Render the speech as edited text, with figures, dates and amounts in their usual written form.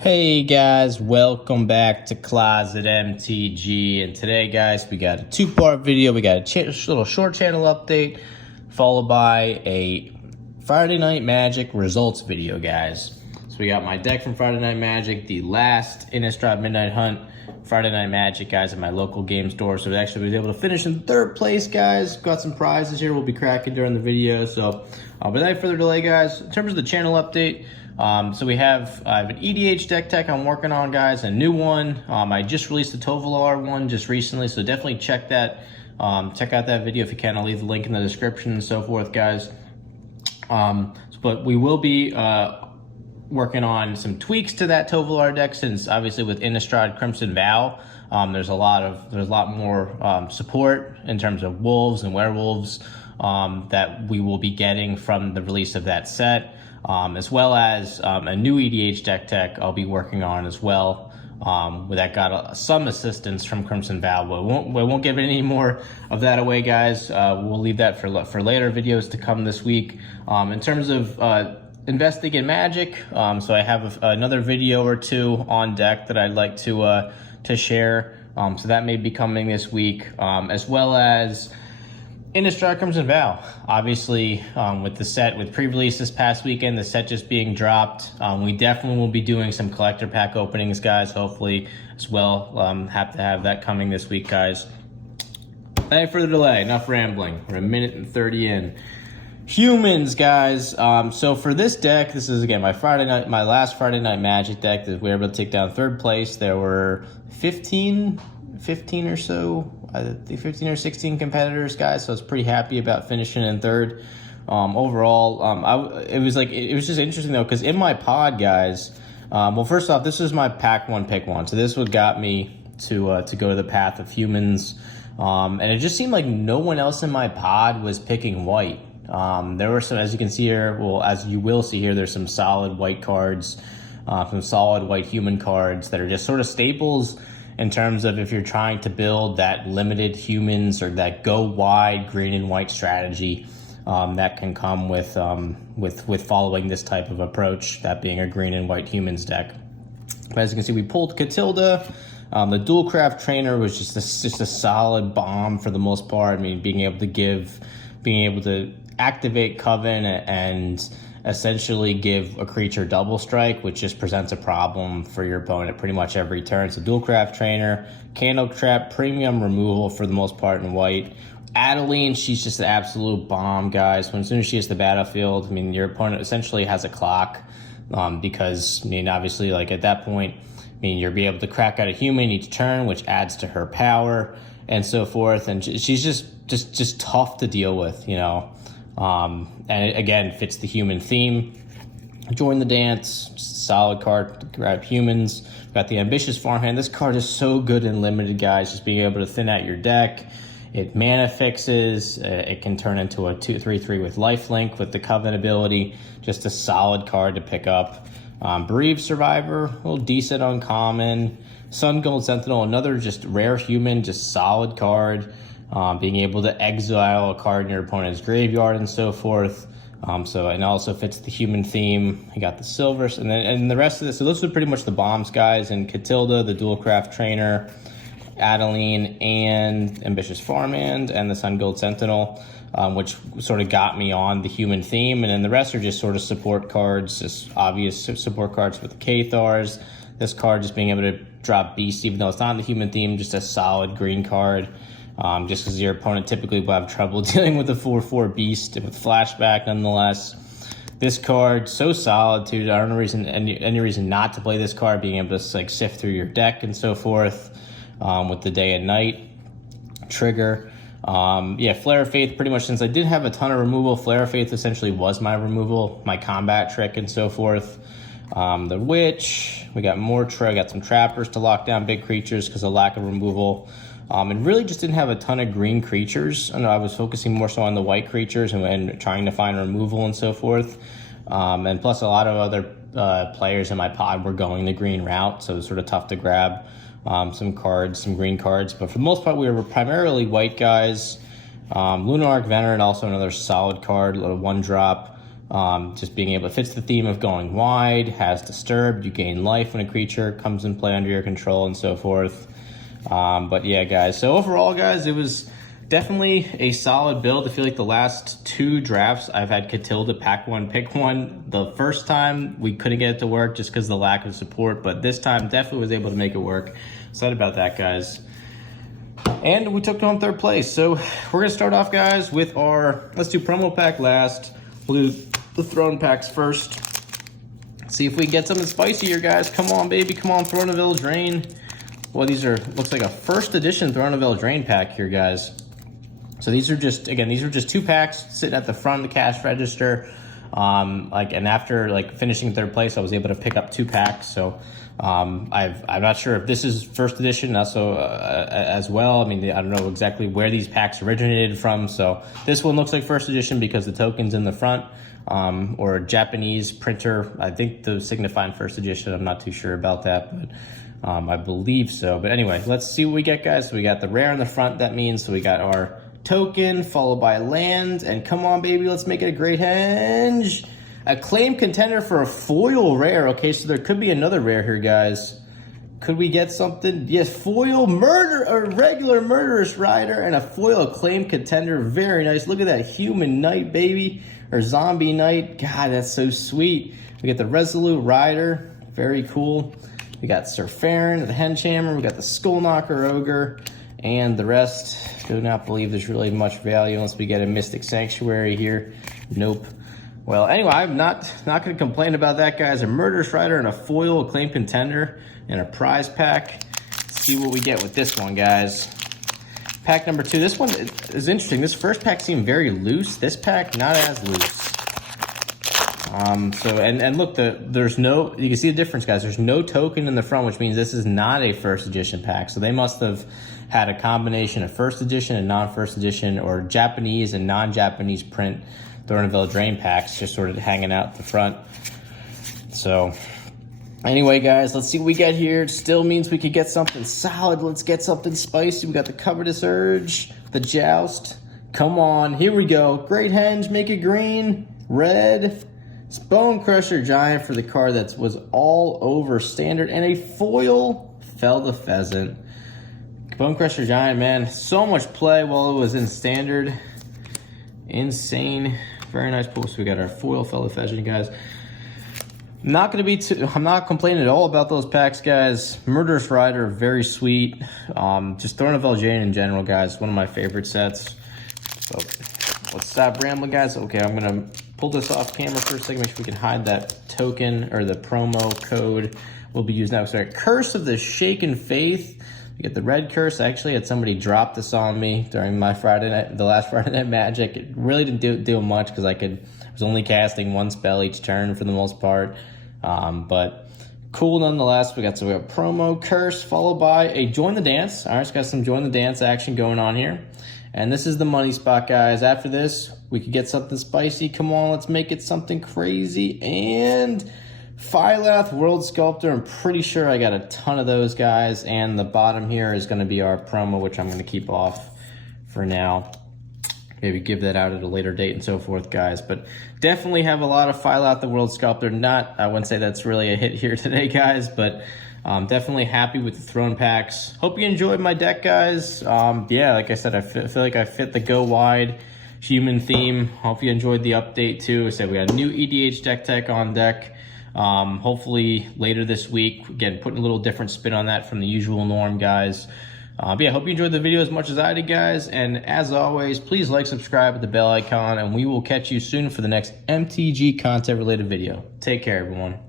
Hey guys, welcome back to Closet MTG, and today guys we got a two-part video. We got a little short channel update followed by a Friday Night Magic results video, guys. So we got my deck from Friday Night Magic, the last Innistrad Midnight Hunt Friday Night Magic, guys, at my local game store. So we actually was able to finish in third place, guys. Got some prizes here we'll be cracking during the video. So without further delay, guys, in terms of the channel update, so I have an EDH deck tech I'm working on, guys, a new one. I just released the Tovolar one just recently, so definitely check that. Check out that video if you can. I'll leave the link in the description and so forth, guys. But we will be working on some tweaks to that Tovolar deck, since obviously with Innistrad Crimson Vow, there's a lot more support in terms of wolves and werewolves that we will be getting from the release of that set. As well as a new EDH deck tech I'll be working on as well. That got some assistance from Crimson Vow, but we won't give any more of that away, guys. We'll leave that for later videos to come this week. In terms of investing in Magic, so I have another video or two on deck that I'd like to share. So that may be coming this week, as well as Innistrad Crimson Vow. Obviously, with the set, with pre-release this past weekend, the set just being dropped, we definitely will be doing some collector pack openings, guys, hopefully as well. Have to have that coming this week, guys. Without further delay, enough rambling. We're a minute and 30 in. Humans, guys. So for this deck, this is again my last Friday Night Magic deck that we were able to take down third place. There were 15 or so, I think 15 or 16 competitors, guys, so I was pretty happy about finishing in third. Overall, it was just interesting though, because in my pod, guys, well, first off, this was my pack one pick one, so this what got me to go the path of humans, and it just seemed like no one else in my pod was picking white. There were some, as you can see here, well, as you will see here, there's some solid white cards, some solid white human cards that are just sort of staples in terms of if you're trying to build that limited humans or that go wide green and white strategy that can come with following this type of approach, that being a green and white humans deck. But as you can see, we pulled Catilda. The dual craft trainer was just a solid bomb for the most part. I mean, being able to activate Coven and essentially give a creature double strike, which just presents a problem for your opponent pretty much every turn. So dual craft trainer, candle trap, premium removal for the most part in white. Adeline, she's just an absolute bomb, guys. As soon as she hits the battlefield, I mean, your opponent essentially has a clock, because, I mean, obviously, like at that point, I mean, you'll be able to crack out a human each turn, which adds to her power and so forth. And she's just tough to deal with, you know. And it, again, fits the human theme. Join the dance, solid card to grab humans. Got the ambitious farmhand. This card is so good and limited, guys. Just being able to thin out your deck. It mana fixes. It can turn into a 2/3/3 with lifelink with the Coven ability. Just a solid card to pick up. Bereaved Survivor, a little decent uncommon. Sun Gold Sentinel, another just rare human, just solid card. Being able to exile a card in your opponent's graveyard and so forth. And also fits the human theme. You got the silvers, and the rest of this. So those are pretty much the bombs, guys. And Catilda, the dual craft trainer, Adeline, and ambitious farmhand, and the Sun Gold Sentinel, which sort of got me on the human theme. And then the rest are just sort of support cards, just obvious support cards with the Cathars. This card just being able to drop beast, even though it's not in the human theme, just a solid green card. Just because your opponent typically will have trouble dealing with a 4/4 beast with flashback nonetheless. This card, so solid too. I don't know any reason not to play this card, being able to like sift through your deck and so forth, with the day and night trigger. Flare of Faith, pretty much since I did have a ton of removal, Flare of Faith essentially was my removal, my combat trick and so forth. The Witch, we got more got some trappers to lock down big creatures because of lack of removal. And really just didn't have a ton of green creatures. I know I was focusing more so on the white creatures and trying to find removal and so forth. And plus a lot of other players in my pod were going the green route, so it was sort of tough to grab some green cards. But for the most part, we were primarily white guys. Lunar Arc Veteran, also another solid card, a little one drop. Just being able, it fits the theme of going wide, has disturbed, you gain life when a creature comes in play under your control and so forth. But yeah, guys, so overall, guys, it was definitely a solid build. I feel like the last 2 drafts I've had Catilda pack one, pick one. The first time we couldn't get it to work just because of the lack of support, but this time definitely was able to make it work. Excited about that, guys. And we took on 3rd place. So we're gonna start off, guys, with our, let's do promo pack last. We'll do the throne packs first. See if we can get something spicy here, guys. Come on, baby, come on, Throne of Eldraine. Well, these are, looks like a 1st edition Throne of Eldraine pack here, guys. So these are just, again, these are just 2 packs sitting at the front of the cash register. And after like finishing 3rd place, I was able to pick up 2 packs. So I'm not sure if this is 1st edition also as well. I mean, I don't know exactly where these packs originated from. So this one looks like 1st edition because the token's in the front, or a Japanese printer. I think the signifying 1st edition. I'm not too sure about that, but I believe so. But anyway, let's see what we get, guys. So we got the rare in the front. That means, so we got our token followed by land, and come on, baby, let's make it a great henge. Acclaimed contender for a foil rare. Okay, so there could be another rare here, guys. Could we get something? Yes, foil murder, a regular murderous rider, and a foil acclaimed contender. Very nice. Look at that human knight, baby, or zombie knight. God, that's so sweet. We get the resolute rider. Very cool. We got Sir Farron, the Henchhammer. We got the Skullknocker Ogre, and the rest. Do not believe there's really much value unless we get a Mystic Sanctuary here. Nope. Well, anyway, I'm not going to complain about that, guys. A Murderous Rider and a foil acclaimed contender and a prize pack. Let's see what we get with this one, guys. Pack number 2. This one is interesting. This first pack seemed very loose. This pack, not as loose. And look, there's no, you can see the difference, guys. There's no token in the front, which means this is not a 1st edition pack. So they must have had a combination of 1st edition and non-1st edition, or Japanese and non-Japanese print Throne of Eldraine packs just sort of hanging out the front. So anyway, guys, let's see what we get here. It still means we could get something solid. Let's get something spicy. We got the Covetous Urge, the Joust. Come on, here we go. Great Henge, make it green, red. Bone Crusher Giant for the card that was all over standard, and a foil Fell the Pheasant. Bone Crusher Giant, man, so much play while it was in standard. Insane. Very nice pull. So we got our foil Fell the Pheasant, guys. Not going to be too, I'm not complaining at all about those packs, guys. Murderous Rider, very sweet. Just Throne of Eldraine in general, guys, one of my favorite sets. So let's stop rambling, guys. Okay, I'm going to pull this off camera for a second, make sure we can hide that token or the promo code we'll be using now. Sorry, Curse of the Shaken Faith. We get the red curse. I actually had somebody drop this on me during my Friday night, the last Friday Night Magic. It really didn't do much because I was only casting 1 spell each turn for the most part. But cool nonetheless. We got promo curse followed by a Join the Dance. All right, so got some Join the Dance action going on here. And this is the money spot, guys. After this, we could get something spicy. Come on, let's make it something crazy. And Phylath, World Sculptor. I'm pretty sure I got a ton of those, guys. And the bottom here is going to be our promo, which I'm going to keep off for now. Maybe give that out at a later date and so forth, guys. But definitely have a lot of Phylath, the World Sculptor. I wouldn't say that's really a hit here today, guys, but definitely happy with the Throne packs. Hope you enjoyed my deck, guys. Yeah, like I said, I feel like I fit the go wide human theme. Hope you enjoyed the update too. I said we got a new EDH deck tech on deck. Hopefully later this week, again, putting a little different spin on that from the usual norm, guys. But yeah, hope you enjoyed the video as much as I did, guys. And as always, please like, subscribe with the bell icon, and we will catch you soon for the next MTG content related video. Take care, everyone.